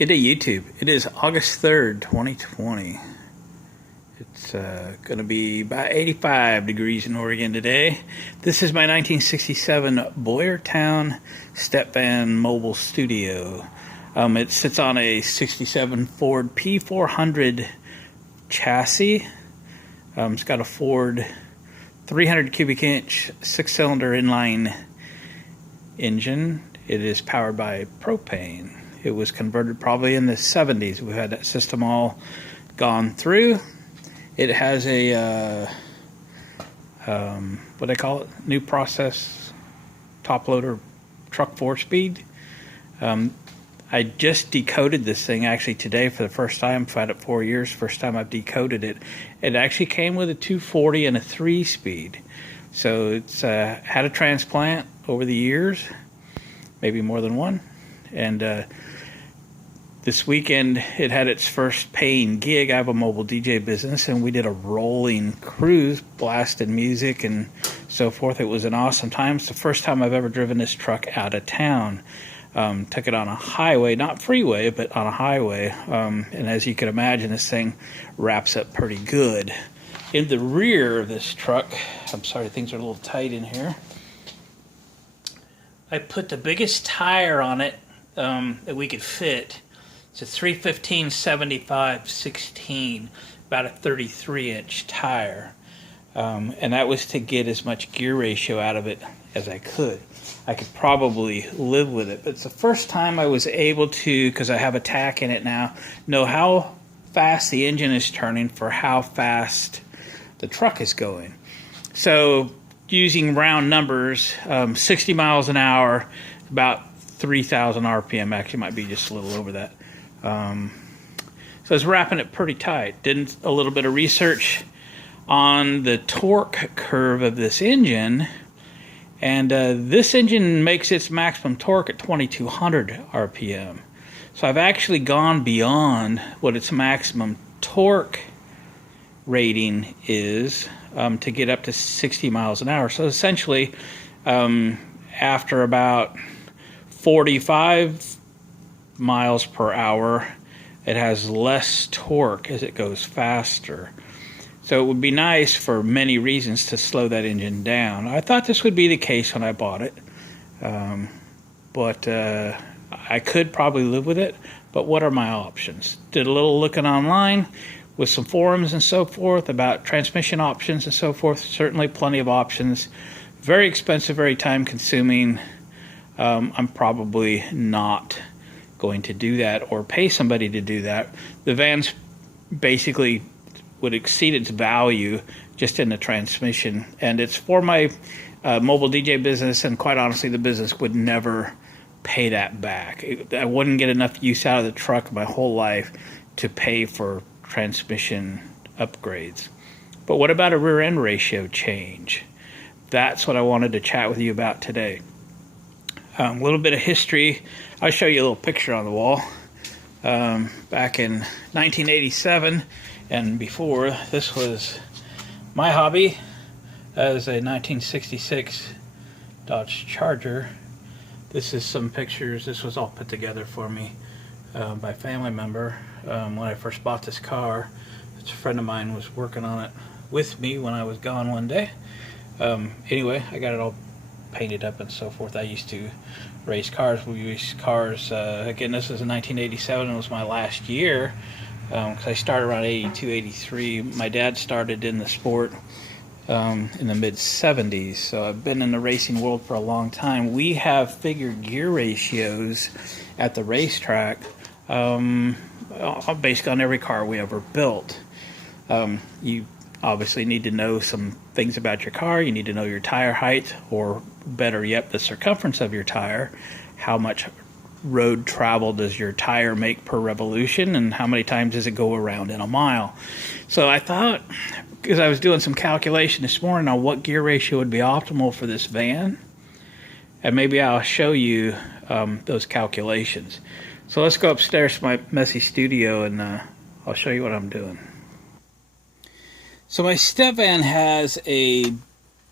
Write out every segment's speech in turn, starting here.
Good day, YouTube. It is August 3rd, 2020. It's going to be about 85 degrees in Oregon today. This is my 1967 Boyertown Stepvan mobile studio. It sits on a 67 Ford P400 chassis. It's got a Ford 300 cubic inch 6-cylinder inline engine. It is powered by propane. It was converted probably in the 70s. We've had that system all gone through. It has a, what do they call it? New process top loader truck 4-speed. I just decoded this thing actually today for the first time. I've had it 4 years. First time I've decoded it. It actually came with a 240 and a 3-speed. So it's had a transplant over the years, maybe more than one. And this weekend, it had its first paying gig. I have a mobile DJ business, and we did a rolling cruise, blasted music and so forth. It was an awesome time. It's the first time I've ever driven this truck out of town. Took it on a highway, not freeway, but on a highway. And as you can imagine, this thing wraps up pretty good. In the rear of this truck, I'm sorry, things are a little tight in here. I put the biggest tire on it that we could fit. It's a 315/75/16, about a 33-inch tire. And that was to get as much gear ratio out of it as I could. I could probably live with it. But it's the first time I was able to, because I have a tach in it now, know how fast the engine is turning for how fast the truck is going. So using round numbers, 60 miles an hour, about 3,000 RPM, actually might be just a little over that. So it's wrapping it pretty tight. Did a little bit of research on the torque curve of this engine, and this engine makes its maximum torque at 2,200 RPM. So I've actually gone beyond what its maximum torque rating is to get up to 60 miles an hour. So essentially, after about 45 miles per hour, it has less torque as it goes faster. So it would be nice for many reasons to slow that engine down. I thought this would be the case when I bought it, but I could probably live with it. But what are my options? Did a little looking online with some forums and so forth about transmission options and so forth. Certainly plenty of options. Very expensive, very time consuming. I'm probably not going to do that or pay somebody to do that. The van's basically would exceed its value just in the transmission, and it's for my mobile DJ business, and quite honestly the business would never pay that back. I wouldn't get enough use out of the truck my whole life to pay for transmission upgrades. But what about a rear end ratio change? That's what I wanted to chat with you about today. A little bit of history. I'll show you a little picture on the wall. Back in 1987 and before, this was my hobby as a 1966 Dodge Charger. This is some pictures. This was all put together for me by a family member when I first bought this car. A friend of mine was working on it with me when I was gone one day. Anyway, I got it all painted up and so forth. I used to race cars. We raced cars, again, this was in 1987. It was my last year because I started around 82, 83. My dad started in the sport in the mid-70s, so I've been in the racing world for a long time. We have figured gear ratios at the racetrack basically on every car we ever built. You obviously need to know some things about your car. You need to know your tire height, or better yet, the circumference of your tire. How much road travel does your tire make per revolution, and how many times does it go around in a mile? So I thought, because I was doing some calculation this morning on what gear ratio would be optimal for this van, and maybe I'll show you those calculations. So let's go upstairs to my messy studio, and I'll show you what I'm doing. So my Stepvan has a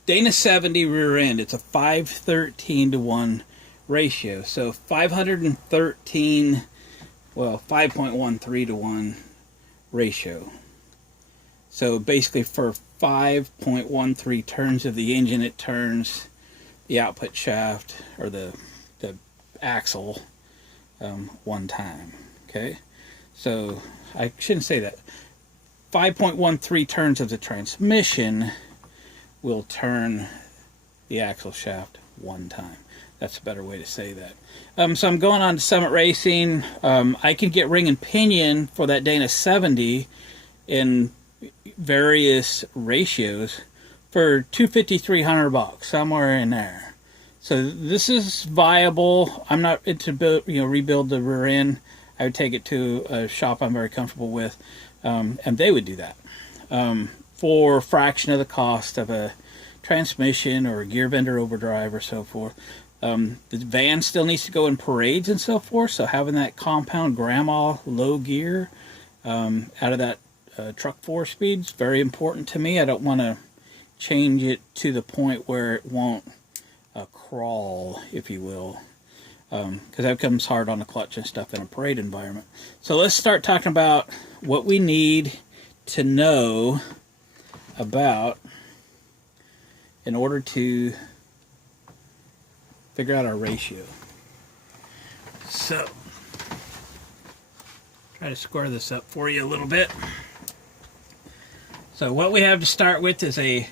Dana 70 rear end. It's a 513 to 1 ratio. So 513 well, 5.13 to 1 ratio. So basically for 5.13 turns of the engine, it turns the output shaft or the axle one time. Okay, so I shouldn't say that. 5.13 turns of the transmission will turn the axle shaft one time. That's a better way to say that. So I'm going on to Summit Racing. I can get ring and pinion for that Dana 70 in various ratios for $250, $300, somewhere in there. So this is viable. I'm not into rebuild the rear end. I would take it to a shop I'm very comfortable with, and they would do that for a fraction of the cost of a transmission or a gear vendor overdrive or so forth. The van still needs to go in parades and so forth, so having that compound grandma low gear out of that truck 4-speed is very important to me. I don't want to change it to the point where it won't crawl, if you will, because that comes hard on the clutch and stuff in a parade environment. So let's start talking about what we need to know about in order to figure out our ratio. So, try to square this up for you a little bit. So what we have to start with is a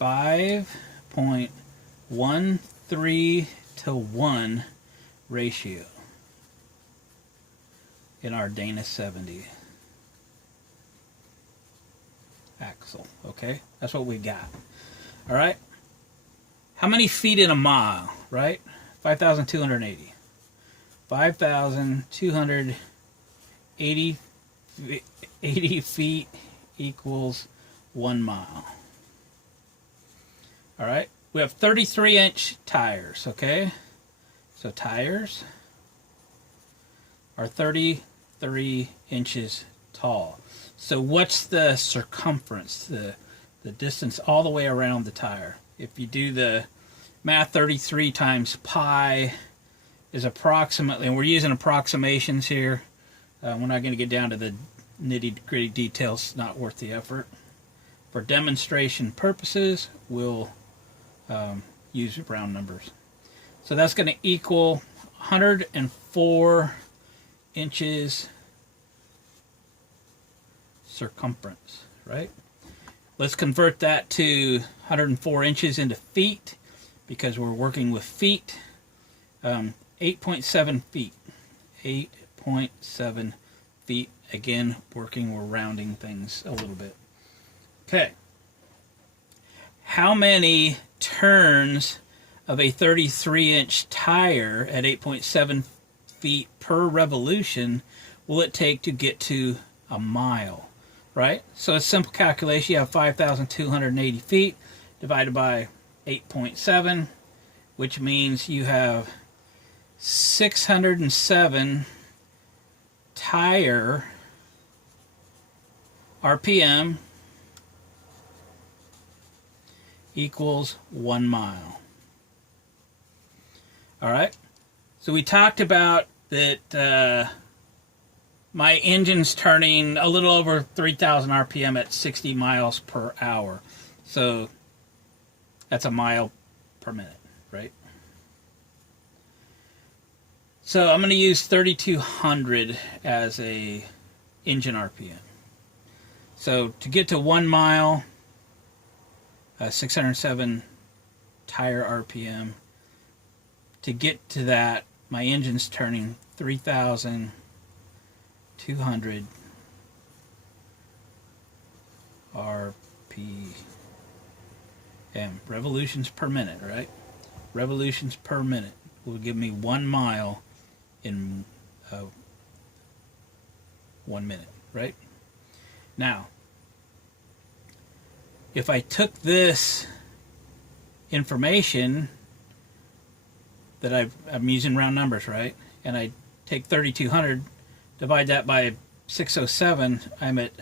5.13 to 1 ratio in our Dana 70 axle. Okay, that's what we got. All right, how many feet in a mile? Right, 5,280. 5,280 feet equals 1 mile. All right, we have 33-inch tires. Okay, so tires are 33 inches tall. So what's the circumference, the distance all the way around the tire? If you do the math, 33 times pi is approximately, and we're using approximations here. We're not going to get down to the nitty-gritty details, not worth the effort. For demonstration purposes, we'll use round numbers. So that's going to equal 104 inches circumference, right? Let's convert that to 104 inches into feet, because we're working with feet. 8.7 feet. 8.7 feet. Again, we're rounding things a little bit. Okay. How many turns of a 33-inch tire at 8.7 feet per revolution will it take to get to a mile? Right? So a simple calculation. You have 5,280 feet divided by 8.7, which means you have 607 tire RPM equals 1 mile. All right. So we talked about that my engine's turning a little over 3,000 RPM at 60 miles per hour. So that's a mile per minute, right? So I'm going to use 3,200 as a engine RPM. So to get to 1 mile, 607 tire RPM. To get to that, my engine's turning 3,200 RPM. Revolutions per minute, right? Revolutions per minute will give me 1 mile in 1 minute, right? Now, if I took this information that I'm using round numbers, right? And I take 3,200, divide that by 607, I'm at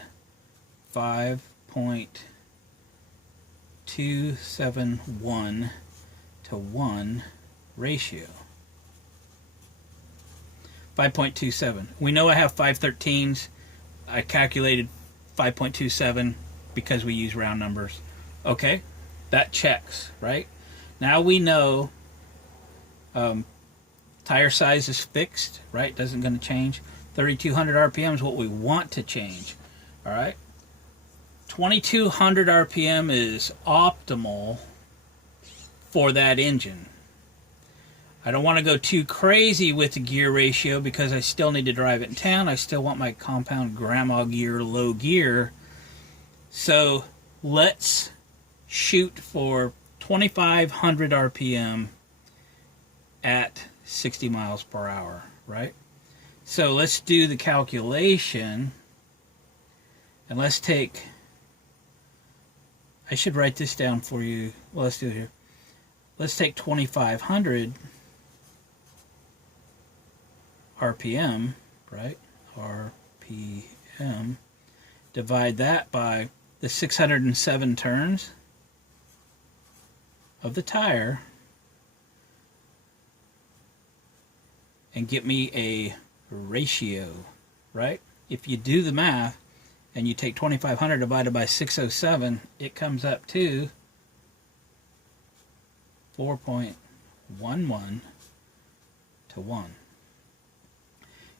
5.271 to 1 ratio. 5.27. We know I have 513s. I calculated 5.27 because we use round numbers. Okay, that checks, right? Now we know tire size is fixed, right? Doesn't going to change. 3,200 RPM is what we want to change, all right? 2,200 RPM is optimal for that engine. I don't want to go too crazy with the gear ratio because I still need to drive it in town. I still want my compound grandma gear, low gear. So let's shoot for 2,500 RPM at 60 miles per hour, right? So let's do the calculation. And let's take, I should write this down for you. Well, let's do it here. Let's take 2,500 RPM, right? RPM. Divide that by the 607 turns of the tire and get me a ratio, right? If you do the math and you take 2,500 divided by 607, it comes up to 4.11 to 1.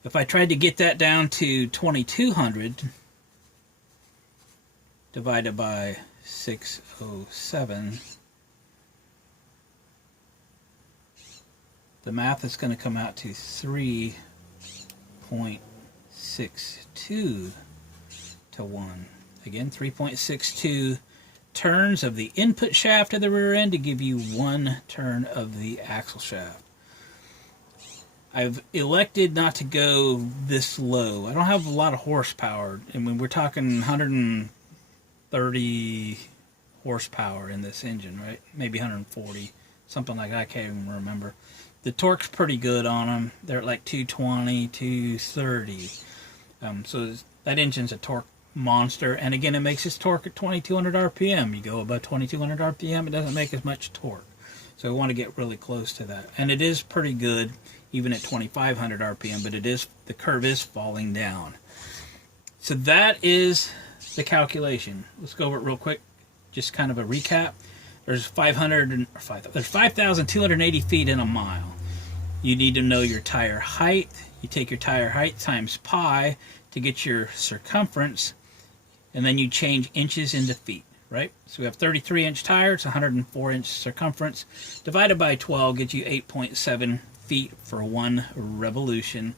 If I tried to get that down to 2,200 divided by 607, the math is going to come out to 3.62 to 1. Again, 3.62 turns of the input shaft of the rear end to give you 1 turn of the axle shaft. I've elected not to go this low. I don't have a lot of horsepower. I mean, we're talking 130 horsepower in this engine, right? Maybe 140, something like that. I can't even remember. The torque's pretty good on them. They're at like 220, 230. So that engine's a torque monster. And again, it makes its torque at 2,200 RPM. You go above 2,200 RPM, it doesn't make as much torque. So we want to get really close to that. And it is pretty good even at 2,500 RPM, but the curve is falling down. So that is the calculation. Let's go over it real quick. Just kind of a recap. There's 5,280 feet in a mile. You need to know your tire height. You take your tire height times pi to get your circumference, and then you change inches into feet, right? So we have 33-inch tires, 104-inch circumference. Divided by 12 gets you 8.7 feet for 1 revolution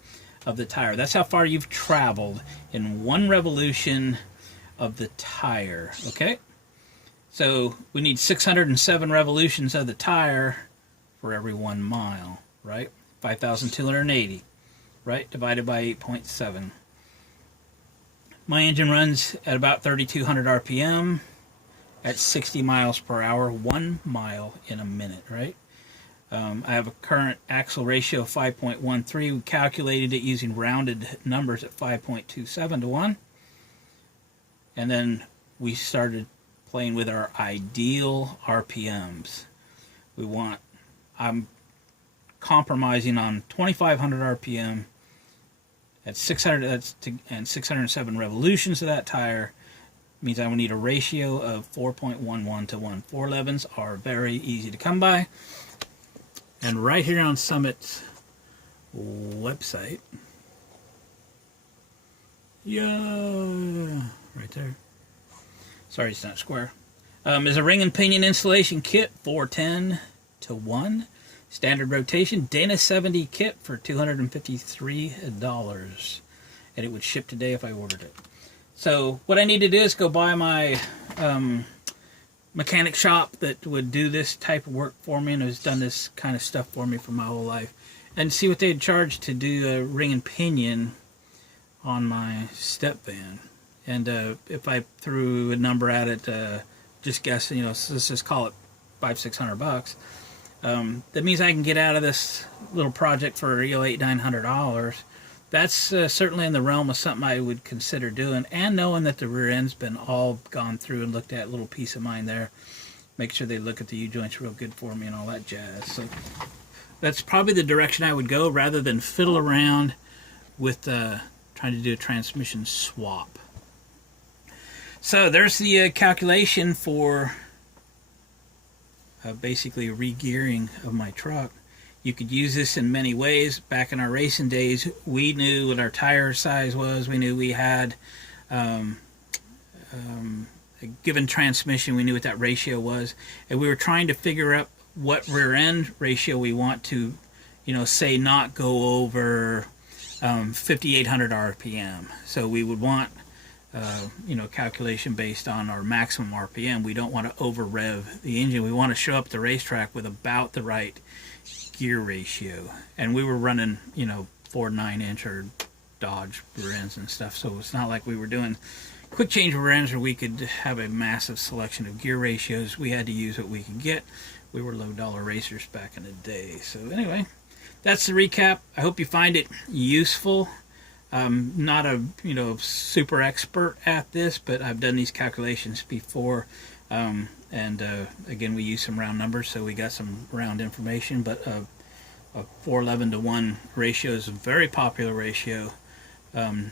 of the tire. That's how far you've traveled in 1 revolution of the tire, okay? So we need 607 revolutions of the tire for every 1 mile, right? 5,280, right? Divided by 8.7. My engine runs at about 3,200 RPM at 60 miles per hour, 1 mile in a minute, right? I have a current axle ratio of 5.13. We calculated it using rounded numbers at 5.27 to 1. And then we started playing with our ideal RPMs. I'm compromising on 2,500 RPM at 607 revolutions of that tire. Means I will need a ratio of 4.11 to 1. 411s are very easy to come by. And right here on Summit's website, yeah, right there. Sorry, it's not square. Is a ring and pinion installation kit, 410 to 1. Standard rotation, Dana 70 kit for $253. And it would ship today if I ordered it. So what I need to do is go by my mechanic shop that would do this type of work for me and has done this kind of stuff for me for my whole life, and see what they'd charge to do a ring and pinion on my Stepvan. And if I threw a number at it, just guessing, you know, so let's just call it $500-600. That means I can get out of this little project for $800-900. That's certainly in the realm of something I would consider doing, and knowing that the rear end's been all gone through and looked at, little piece of mind there. Make sure they look at the U-joints real good for me and all that jazz. So that's probably the direction I would go, rather than fiddle around with trying to do a transmission swap. So there's the calculation for basically regearing of my truck. You could use this in many ways. Back in our racing days, we knew what our tire size was. We knew we had a given transmission. We knew what that ratio was, and we were trying to figure out what rear end ratio we want to, say not go over 5,800 RPM. So we would want calculation based on our maximum RPM. We don't want to over rev the engine. We want to show up the racetrack with about the right gear ratio. And we were running 4 9-inch or Dodge rear ends and stuff, so it's not like we were doing quick change rear ends where we could have a massive selection of gear ratios. We had to use what we could get. We were low dollar racers back in the day. So anyway, that's the recap. I hope you find it useful. I'm not a super expert at this, but I've done these calculations before, and again, we use some round numbers, so we got some round information. But a 4:11 to 1 ratio is a very popular ratio, and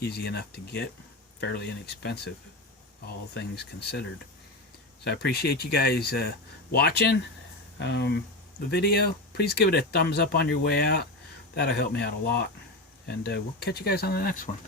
easy enough to get, fairly inexpensive, all things considered. So I appreciate you guys watching the video. Please give it a thumbs up on your way out. That'll help me out a lot. And we'll catch you guys on the next one.